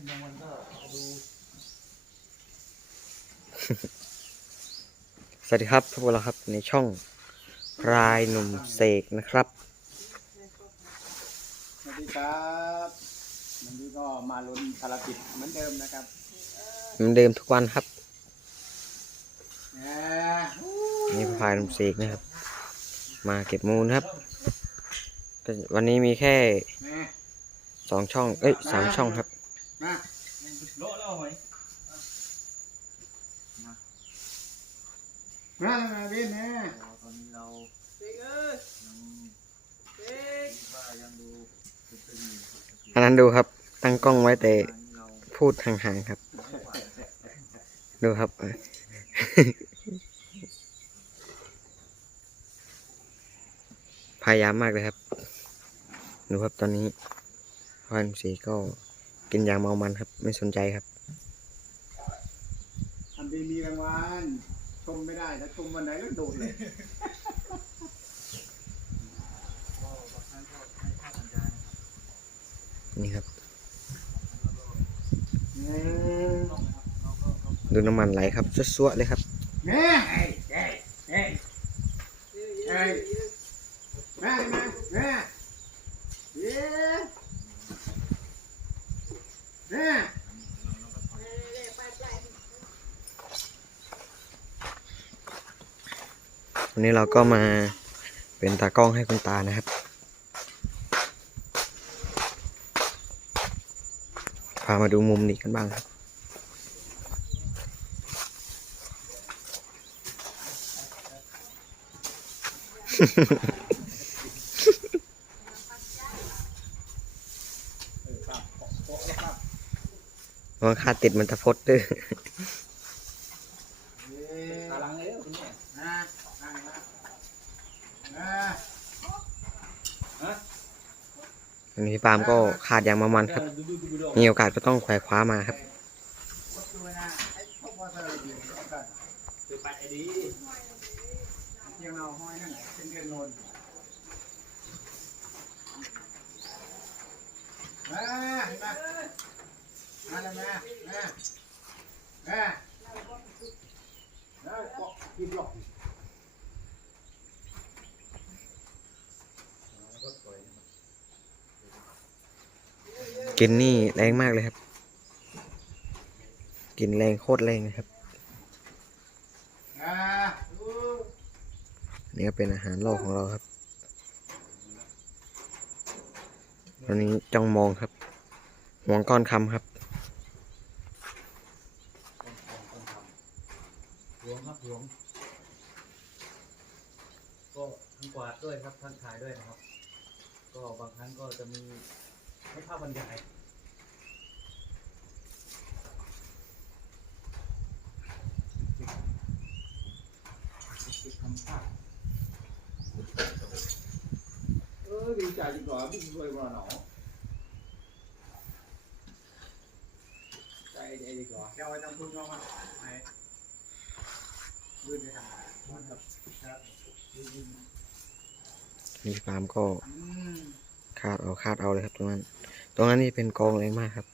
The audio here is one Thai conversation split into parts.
นบางวันก็ดูสวัสดีครับพวกเราครับในช่องพรายหนุ่มเสกนะครับ สวัสดีครับวันนี้ก็มาลุ้นภารกิจเหมือนเดิมนะครับเหมือนเดิมทุกวันครับแหมนี่พรายหนุ่มเสกนะครับ มาเก็บมูลครับแต่วันนี้มีแค่แหม สองช่อง เอ้ยสามช่องครับ มาโลแล้วไหมมามาเว้นแหมตอนนี้เราเด็กเอ้ยยังเด็กคิดว่ายังดูตึงๆอยู่อันนั้นดูครับ ตั้งกล้องไว้แต่อันนี้เราพูดห่างๆครับ ดูครับพยายามมากเลยครับ ดูครับตอนนี้พรายหนุ่มเสก ก็กินยาเมามันครับ ไม่สนใจครับทำดีมีรางวัลชมไม่ได้ถ้าชมวันไหนก็โดดเลยก็บางครั้งก็ให้ค่าสัญญานะครับนี่ครับแหมต้องนะครับเราก็ต้องดูน้ำมันไหลครับซัวๆเลยครับแหมเฮ้ยเฮ้ยเฮ้ยเฮ้ยแม่แม่แม่เย้แม่ วันนี้เราก็มาเป็นตากล้องให้คุณตานะครับ พามาดูมุมนี้กันบ้างครับเออครับโปะโปะแล้วครับวางคาติดมันตะพดด้วย กำลังเร็วคุณเนี่ยนะนั่งนะนะ วันนี้ พี่ปาล์มก็ขาดยางมามันครับดูดูดูดูมีโอกาสก็ต้องแขวคว้ามาครับวัดดูนะไอ้พวกว่าเธออยู่เอากันคือไปไอ้ดีเที่ยวเอาห้อยนั่นแหละเป็นเงินโนนมาเห็นไหมมาแล้วมามามาแล้วเกาะกินนนี่แรงมากเลยครับกินแรงโคตรแรงเลยครับนี่ก็เป็นอาหารโลกของเราครับวันนี้จ้องมองครับห่วงก้อนคำครับหลวงครับหลวงก็ทั้งกวาดด้วยครับทั้งถ่ายด้วยนะครับ ก็บางครั้งก็จะมี ให้ภาพบรรยายติดคำพาดเออดีใจดีกว่าพี่รวยกว่าหนอใจใจดีกว่าแกเอาไว้ทำทุนน้องมาไหนดื้อไปทำมันแบบครับนี่ฟาร์มก็อืม คาดเอาคาดเอาเลยครับตรงนั้น ตรงนั้นนี่เป็นกองแรงมากครับ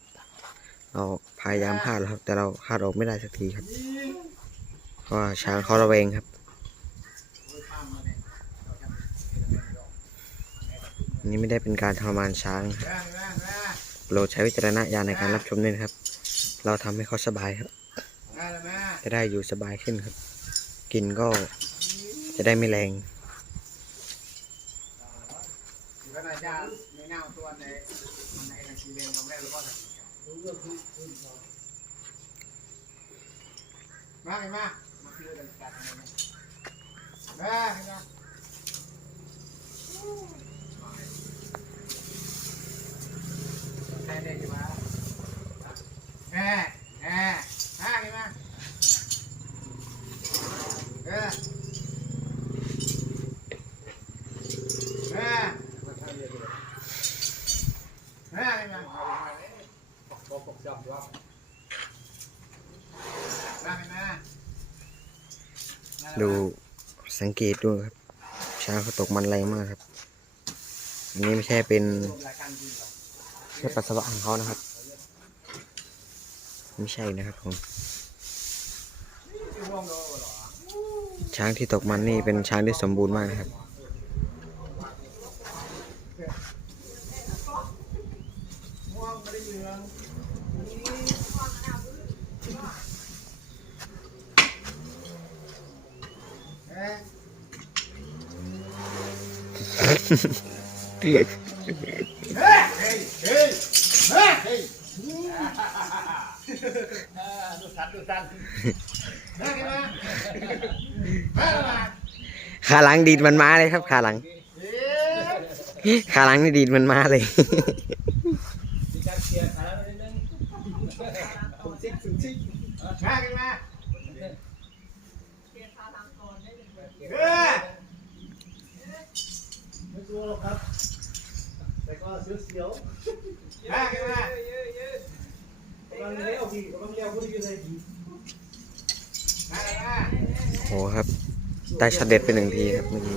เราพยายามคาดแล้วครับ แต่เราคาดออกไม่ได้สักทีครับเพราะว่าช้างเขาระแวงครับนี่ไม่ได้เป็นการทรมานช้างครับแม่แม่แม่โปรดใช้วิจารณญาณในการรับชมด้วยนะครับ เราทำให้เขาสบายครับ จะได้อยู่สบายขึ้นครับ กินก็จะได้ไม่แรง อยู่กันอาจารย์ไม่น่าตัวในในทีเรียนของแม่หรือเปล่ามาไหมมามาคือเรื่อการงานแม่เห็นมใครเด็กมาแม่แม่มาเห็นไหมเออแม่แม่เห็นไหม บอกบอกจับว่าแม่เห็นไหมดูสังเกตดูครับ ช้างเขาตกมันแรงมากครับ อันนี้ไม่ใช่เป็นแค่ปัสสาวะของเขานะครับ ไม่ใช่นะครับผมห่วงโดเหรอช้างที่ตกมันนี่เป็นช้างที่สมบูรณ์มากนะครับ ห่วงไม่ได้เหลืองเอ๊ะ เฮ้ย เฮ้ย เฮ้ย เฮ้ย เฮ้ยเฮ้ยดูสันดูสันมา ขาหลังดีดมันมาเลยครับขาหลัง ขาหลังนี่ดีดมันมาเลยมีกาเคลียร์ขาแล้วนิดนึงกถึงซิกมาขึ้นมาเฮ้ย กลัวหรอกครับ แต่ก็เสียวมาขึ้นมากำลังเลี้ยวพี่กำลังเลี้ยวพอดีเลยพี่มาขึ้นมาโอ้ครับ ได้ช็อตเด็ดไปหนึ่งทีครับเมื่อกี้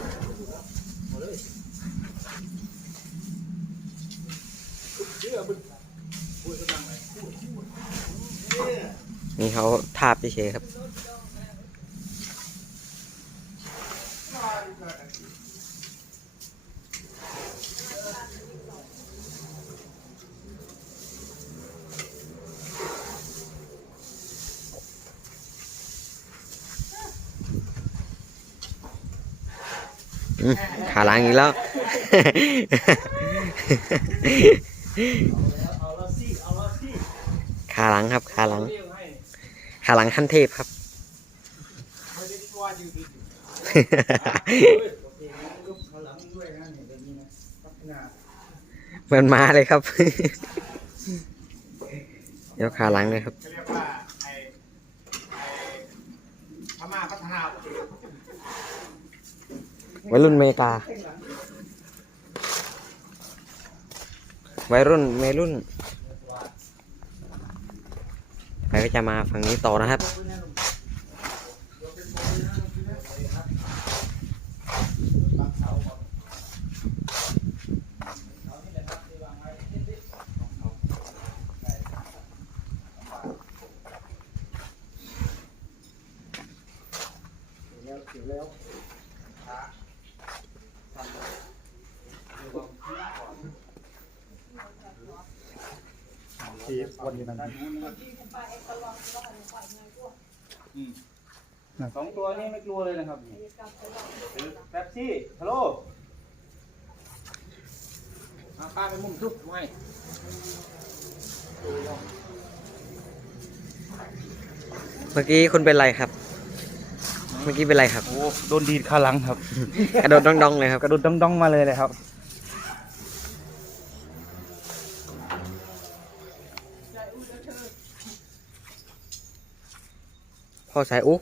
นี่เขาทาบเฉยๆครับ ขาหลังอีกแล้วเอาละสิเอาละสิขาหลังครับ ขาหลัง ขาหลังขั้นเทพครับไม่ได้ตัวอยู่ดีเฮ้ยโอเคงั้นยกขาหมือนมาเลยครับ เดี๋ยวขาหลังเลยครับ เขาเรียกว่าไอ้ไอ้พม่าพัฒนา วัยรุ่นเมกาวัยรุ่นวัยรุ่นไปก็จะมาฝั่งนี้ต่อนะครับเสร็จแล้ว ทีวันนี้มันสองตัวนี้ไม่กลัวเลยนะครับแป๊บซี่ฮัลโหลเอาป้าไปมุ่งทุกไม่เมื่อกี้คุณเป็นไรครับ เมื่อกี้เป็นไรครับ โอ้โดนดีดขาหลังครับ กระโดดดองๆเลยครับ กระโดดดองๆมาเลยเลยครับพ่อสายอุ๊ก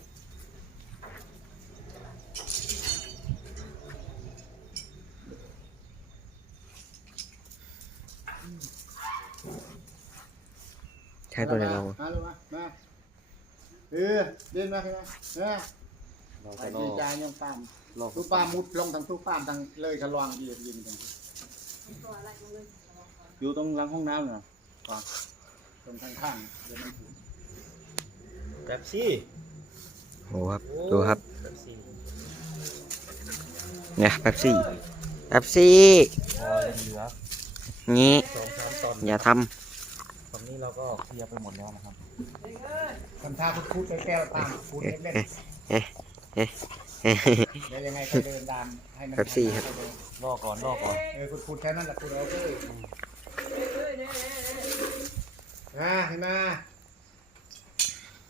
ใช่ตัวไหนเรามาลูกมามาเออเดินมาขึ้น มาเออไอ้ดีใจยังปามทุกปามมุดลงทางทุกปามทางเลยขลวงยืนยืนกันอยู่ตรงหลังห้องน้ำนะตรงข้างข้างๆเดี๋ยวมันถูกแป๊บซี่โหครับ ดูครับแป๊บซี่เนี่ยแป๊บซี่แป๊บซี่พอยังเหลืองี้สองสามตอนอย่าทตอนนี้เราก็เคลียร์ไปหมดแล้วนะครับ ทำท่าพุดๆแก้วๆตามพุดเล่นำ เอ๊ะเอ๊ะเอ๊ะๆแล้วยังไงก็เดินตามให้มันเป๊ปซี่ครับ รอก่อนรอก่อนเออพุดๆแค่นั้นแหละพุดเอาเลยนะเห็นไหม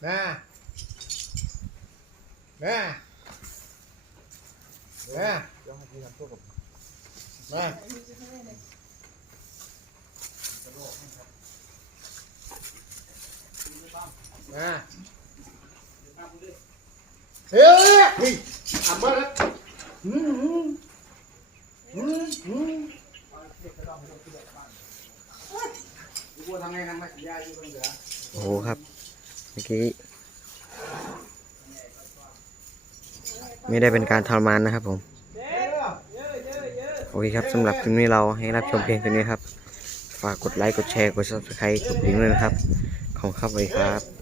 นะนะนะเดี๋ยวให้พี่ทำตัวกับมามา เฮ้ยเฮ้ยอะเมื่อแล้วอืมอืมอืมอืมกูทำไงทำไมสัญญาอยู่ตรงเหนือโอ้โหครับเมื่อกี้ไม่ได้เป็นการทรมานนะครับผม โอเคครับสำหรับคลิปนี้เราให้รับชมเพียงเท่านี้ครับ ฝากกดไลค์ กดแชร์ กด subscribe กดกระดิ่งด้วยนะครับ ของครับสวัสดีครับ